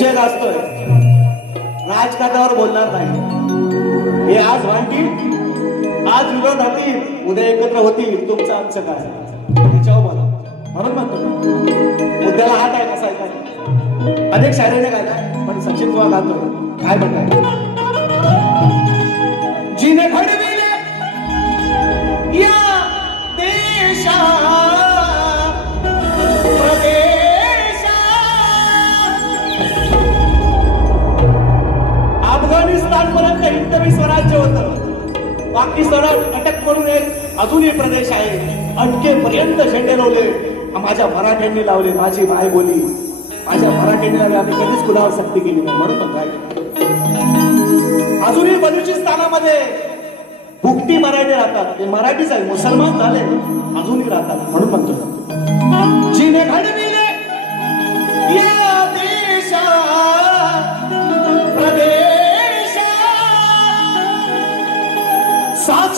विषय असतोय राजकारणावर बोलणार नाही. हे आज भांडतील आज विरोध होतील उद्या एकत्र होतील तुमचं आमचं काय? त्याच्यावर बोला. म्हणून म्हणतो ना, मुद्द्याला हात आहे कसा आहे काय अनेक शायरीने काय? पण सचिन तुम्हाला गातो काय म्हणताय? जिने खडवी पाकिस्तानात अटक करून एक अजूनही प्रदेश आहे. अटकेपर्यंत झेंडे लावले. माझ्या मराठ्यांनी लावले. माझी माय बोली. माझ्या मराठ्यांनी लावले. आम्ही कधीच कुणावर सक्ती केली नाही. म्हणून काय? अजूनही बलुचिस्तानामध्ये भुकटी मराठी राहतात. ते मराठीच आहे. मुसलमान झाले. अजूनही राहतात. म्हणून म्हणतो. जिने घडविले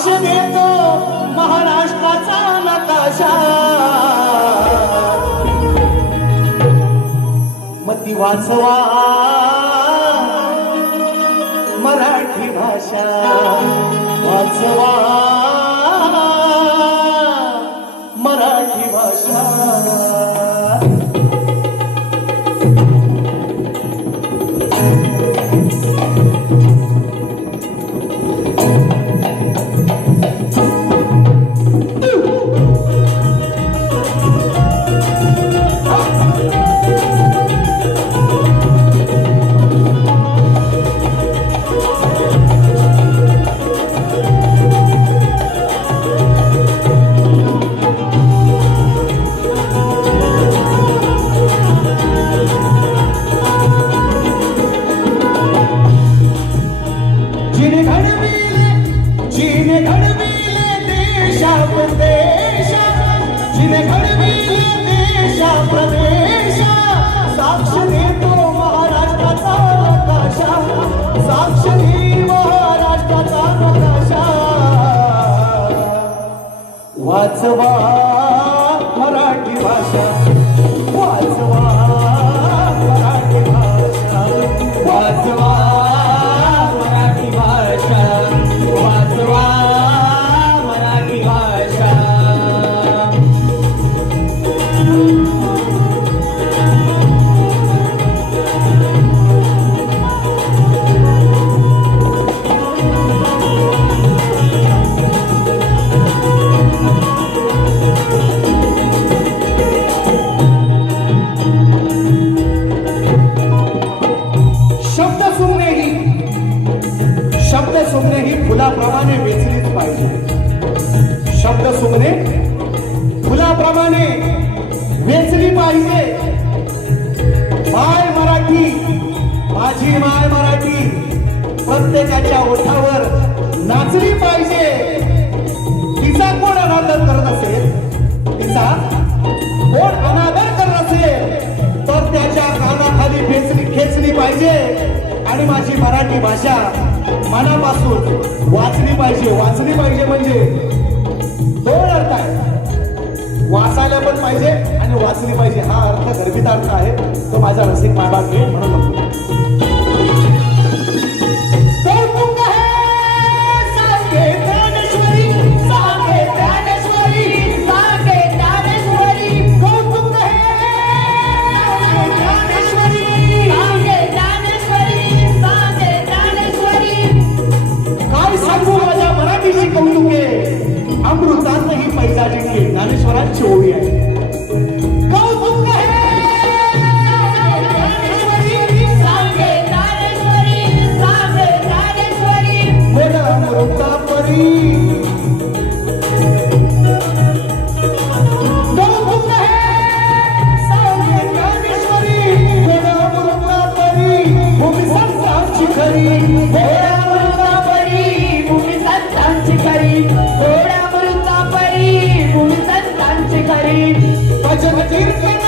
साक्ष देतो महाराष्ट्राचा नकाशा मती वाचवा. जिने घडविले जिने घडविले देशा प्रदेशा जिने घडविले देशा प्रदेशा साक्ष देतो महाराष्ट्राचा नकाशा साक्ष दे महाराष्ट्राचा नकाशा वाचवा. शब्द सुमने फुलाप्रमाणे वेचली पाहिजे. माय मराठी माझी माय मराठी प्रत्येकाच्या ओठावर नाचली पाहिजे. तिचा कोण अनादर करत असेल? तिचा कोण अनादर करत असेल? तर त्याच्या कानाखाली खेचली खेचली पाहिजे. आणि माझी मराठी भाषा मनापासून वाचली पाहिजे. वाचली पाहिजे म्हणजे दोन अर्थ आहेत वाचायला पण पाहिजे आणि वाचली पाहिजे. हा अर्थ गर्भित अर्थ आहे. तो माझा रसिक मायबाप घे म्हणून भजन कीर्तनात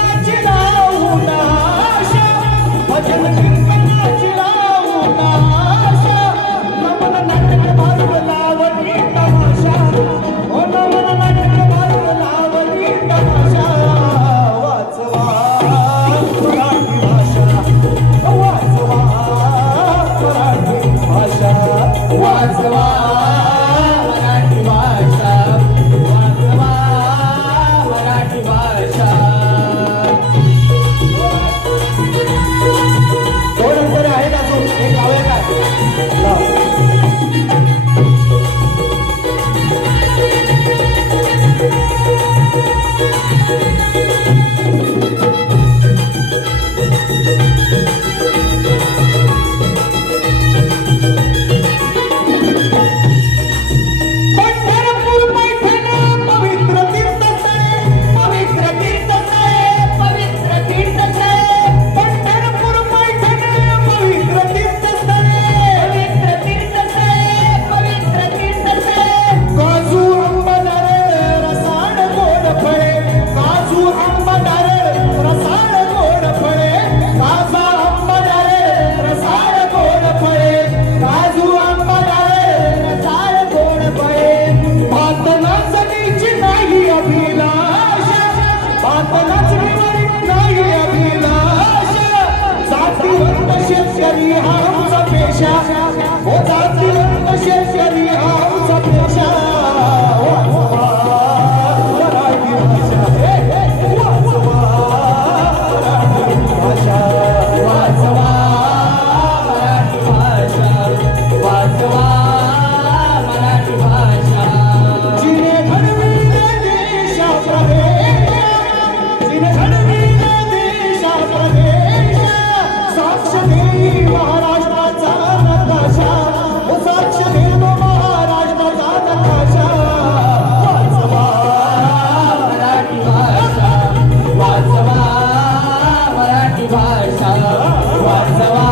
भाषा वाचवा